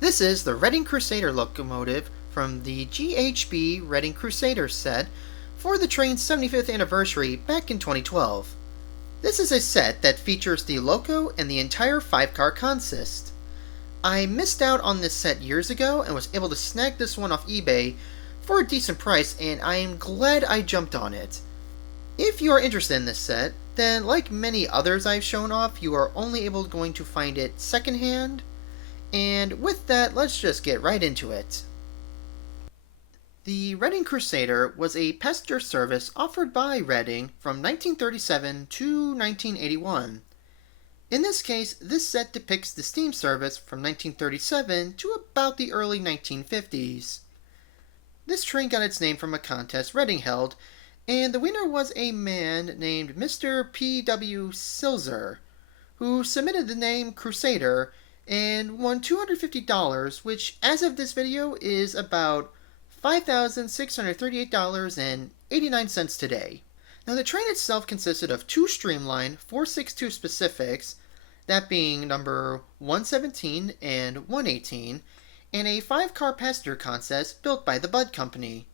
This is the Reading Crusader locomotive from the GHB Reading Crusader set for the train's 75th anniversary back in 2012. This is a set that features the Loco and the entire 5-car consist. I missed out on this set years ago and was able to snag this one off eBay for a decent price, and I am glad I jumped on it. If you are interested in this set, then like many others I've shown off, you are only going to find it secondhand. And with that, let's just get right into it. The Reading Crusader was a passenger service offered by Reading from 1937 to 1981. In this case, this set depicts the steam service from 1937 to about the early 1950s. This train got its name from a contest Reading held, and the winner was a man named Mr. P.W. Silzer, who submitted the name Crusader and won $250, which as of this video is about $5,638.89 today. Now the train itself consisted of two streamline 462 specifics, that being number 117 and 118, and a 5-car passenger consist built by the Budd Company.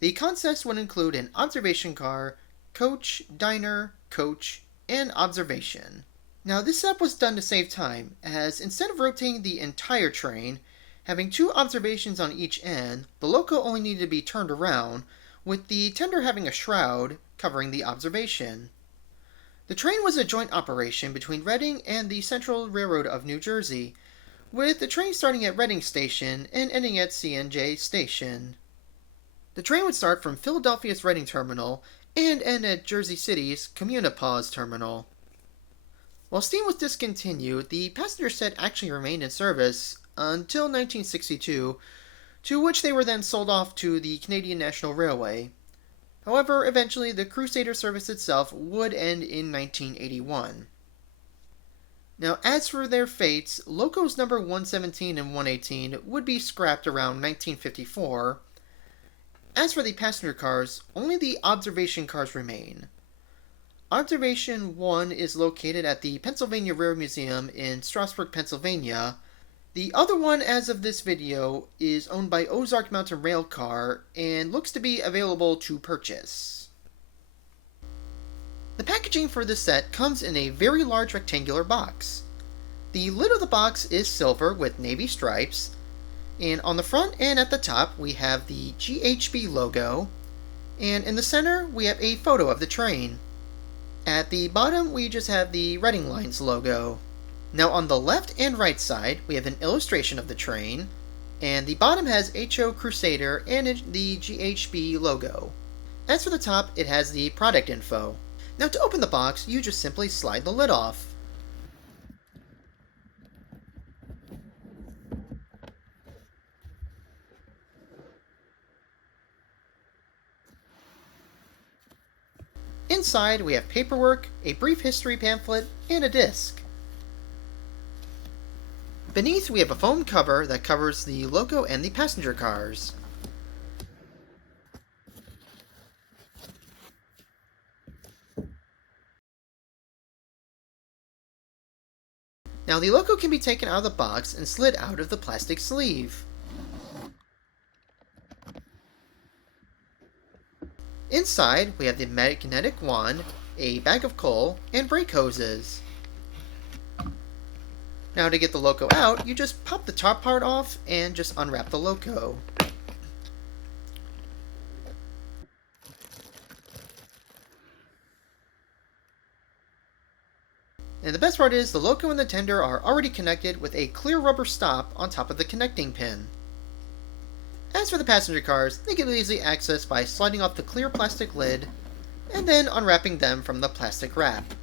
The consist would include an observation car, coach, diner, coach, and observation. Now this setup was done to save time, as instead of rotating the entire train, having two observations on each end, the Loco only needed to be turned around, with the tender having a shroud covering the observation. The train was a joint operation between Reading and the Central Railroad of New Jersey, with the train starting at Reading Station and ending at C&J Station. The train would start from Philadelphia's Reading Terminal and end at Jersey City's Communipaws Terminal. While steam was discontinued, the passenger set actually remained in service until 1962, to which they were then sold off to the Canadian National Railway. However, eventually the Crusader service itself would end in 1981. Now, as for their fates, Locos number 117 and 118 would be scrapped around 1954. As for the passenger cars, only the observation cars remain. Observation 1 is located at the Pennsylvania Railroad Museum in Strasburg, Pennsylvania. The other one, as of this video, is owned by Ozark Mountain Railcar and looks to be available to purchase. The packaging for this set comes in a very large rectangular box. The lid of the box is silver with navy stripes, and on the front and at the top we have the GHB logo, and in the center we have a photo of the train. At the bottom we just have the Reading Lines logo. Now on the left and right side we have an illustration of the train, and the bottom has HO Crusader and the GHB logo. As for the top, it has the product info. Now to open the box, you just simply slide the lid off. Inside, we have paperwork, a brief history pamphlet, and a disc. Beneath, we have a foam cover that covers the Loco and the passenger cars. Now, the Loco can be taken out of the box and slid out of the plastic sleeve. Inside, we have the magnetic wand, a bag of coal, and brake hoses. Now to get the Loco out, you just pop the top part off and just unwrap the Loco. And the best part is the Loco and the tender are already connected with a clear rubber stop on top of the connecting pin. As for the passenger cars, they can be easily accessed by sliding off the clear plastic lid and then unwrapping them from the plastic wrap.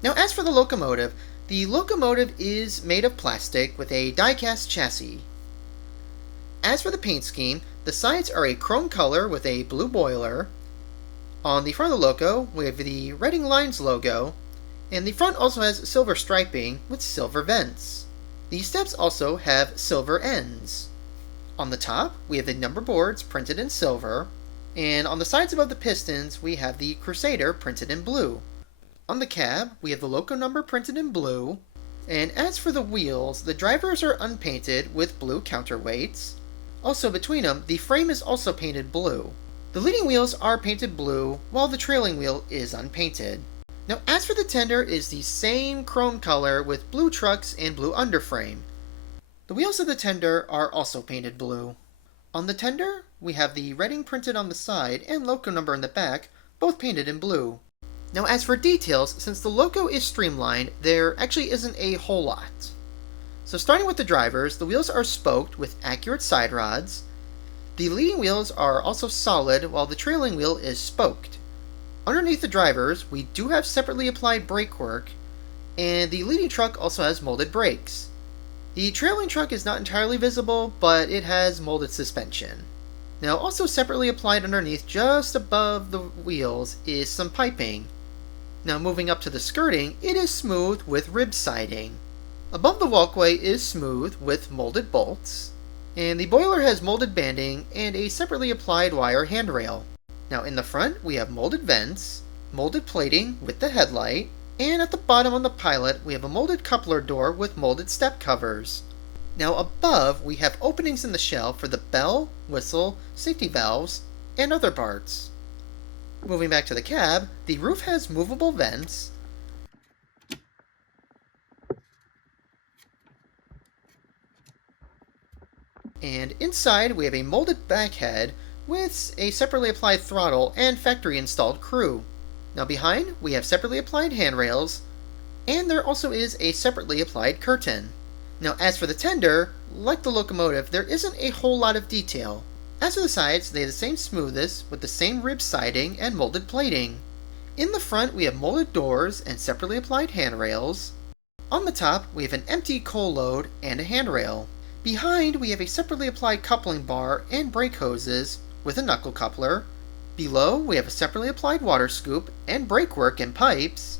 Now as for the locomotive is made of plastic with a die-cast chassis. As for the paint scheme, the sides are a chrome color with a blue boiler. On the front of the Loco, we have the Reading Lines logo, and the front also has silver striping with silver vents. The steps also have silver ends. On the top, we have the number boards printed in silver, and on the sides above the pistons, we have the Crusader printed in blue. On the cab, we have the Loco number printed in blue, and as for the wheels, the drivers are unpainted with blue counterweights. Also between them, the frame is also painted blue. The leading wheels are painted blue, while the trailing wheel is unpainted. Now as for the tender, it is the same chrome color with blue trucks and blue underframe. The wheels of the tender are also painted blue. On the tender, we have the Reading printed on the side and Loco number in the back, both painted in blue. Now as for details, since the Loco is streamlined, there actually isn't a whole lot. So starting with the drivers, the wheels are spoked with accurate side rods. The leading wheels are also solid, while the trailing wheel is spoked. Underneath the drivers, we do have separately applied brake work, and the leading truck also has molded brakes. The trailing truck is not entirely visible, but it has molded suspension. Now also separately applied underneath, just above the wheels, is some piping. Now moving up to the skirting, it is smooth with rib siding. Above the walkway is smooth with molded bolts, and the boiler has molded banding and a separately applied wire handrail. Now in the front, we have molded vents, molded plating with the headlight, and at the bottom on the pilot, we have a molded coupler door with molded step covers. Now above, we have openings in the shell for the bell, whistle, safety valves, and other parts. Moving back to the cab, the roof has movable vents, and inside we have a molded backhead with a separately applied throttle and factory installed crew. Now behind, we have separately applied handrails, and there also is a separately applied curtain. Now as for the tender, like the locomotive, there isn't a whole lot of detail. As for the sides, they have the same smoothness with the same rib siding and molded plating. In the front, we have molded doors and separately applied handrails. On the top, we have an empty coal load and a handrail. Behind, we have a separately applied coupling bar and brake hoses with a knuckle coupler. Below, we have a separately applied water scoop and brake work and pipes.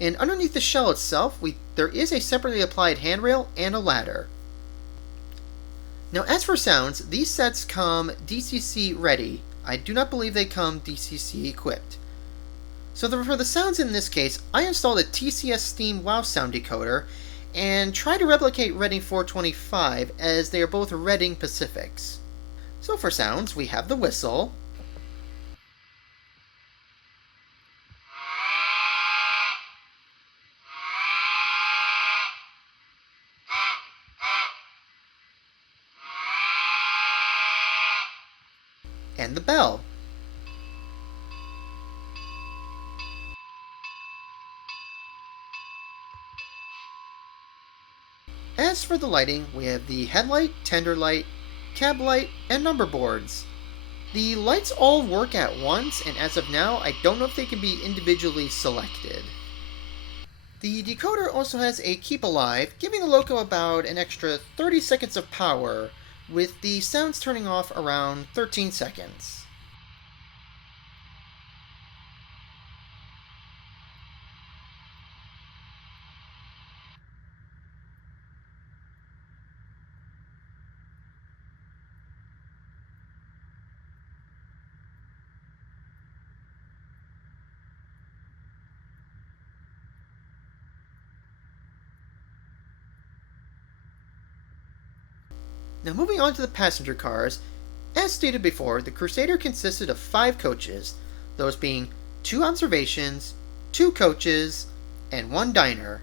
And underneath the shell itself, there is a separately applied handrail and a ladder. Now as for sounds, these sets come DCC ready. I do not believe they come DCC equipped. So for the sounds in this case, I installed a TCS Steam WOW sound decoder and tried to replicate Reading 425 as they are both Reading Pacifics. So for sounds, we have the whistle, and the bell. As for the lighting, we have the headlight, tender light, cab light, and number boards. The lights all work at once, and as of now, I don't know if they can be individually selected. The decoder also has a keep alive, giving the Loco about an extra 30 seconds of power, with the sounds turning off around 13 seconds. Now moving on to the passenger cars, as stated before, the Crusader consisted of 5 coaches, those being 2 observations, 2 coaches, and 1 diner.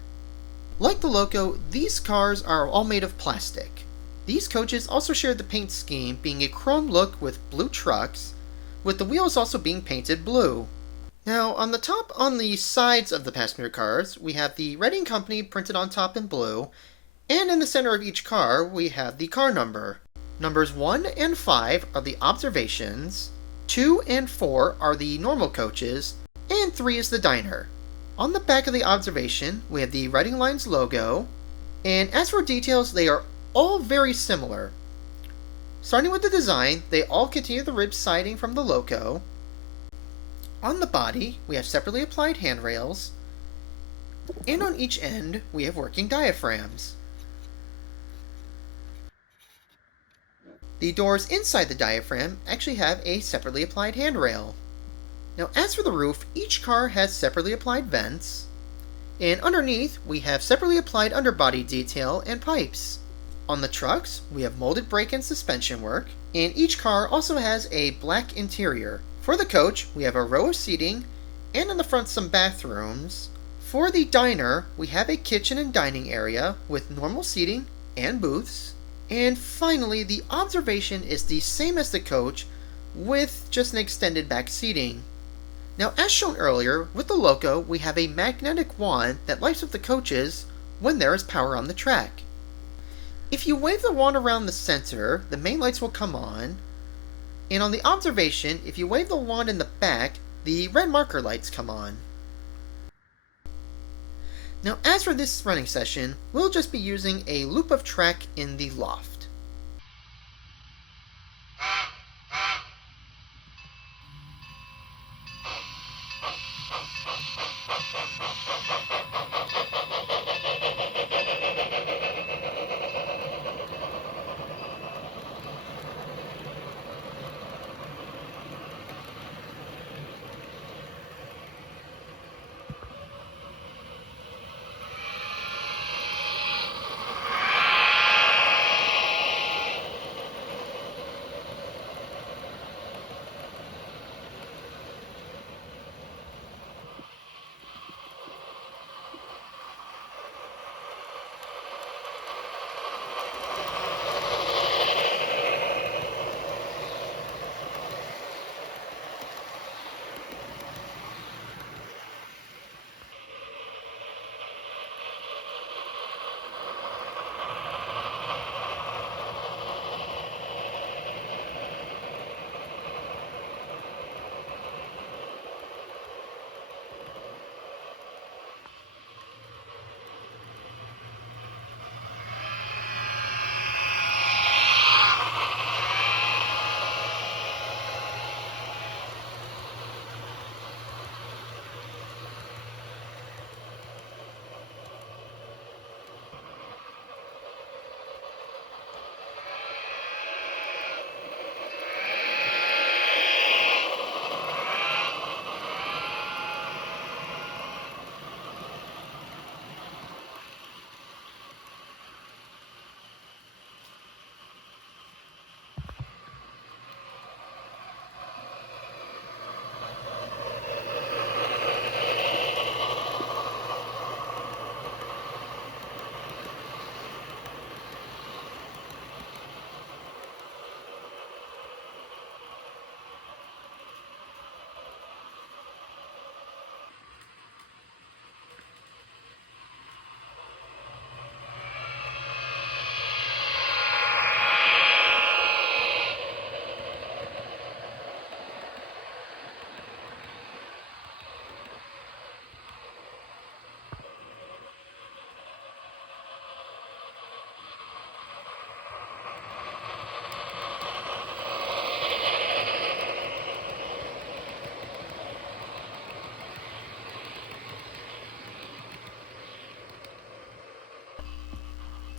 Like the Loco, these cars are all made of plastic. These coaches also share the paint scheme being a chrome look with blue trucks, with the wheels also being painted blue. Now on the top on the sides of the passenger cars, we have the Reading Company printed on top in blue, and in the center of each car, we have the car number. Numbers 1 and 5 are the observations, 2 and 4 are the normal coaches, and 3 is the diner. On the back of the observation, we have the Reading Lines logo, and as for details, they are all very similar. Starting with the design, they all continue the rib siding from the Loco. On the body, we have separately applied handrails, and on each end, we have working diaphragms. The doors inside the diaphragm actually have a separately applied handrail. Now, as for the roof, each car has separately applied vents, and underneath, we have separately applied underbody detail and pipes. On the trucks, we have molded brake and suspension work, and each car also has a black interior. For the coach, we have a row of seating, and in the front some bathrooms. For the diner, we have a kitchen and dining area with normal seating and booths. And finally, the observation is the same as the coach, with just an extended back seating. Now, as shown earlier, with the Loco, we have a magnetic wand that lights up the coaches when there is power on the track. If you wave the wand around the center, the main lights will come on, and on the observation, if you wave the wand in the back, the red marker lights come on. Now, as for this running session, we'll just be using a loop of track in the loft.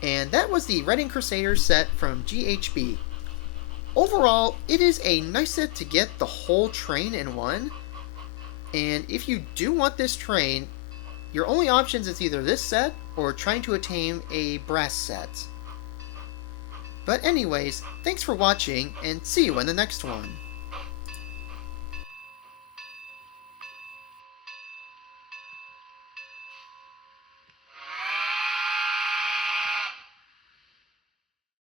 And that was the Reading Crusader set from GHB. Overall, it is a nice set to get the whole train in one, and if you do want this train, your only options is either this set or trying to attain a brass set. But anyways, thanks for watching, and see you in the next one.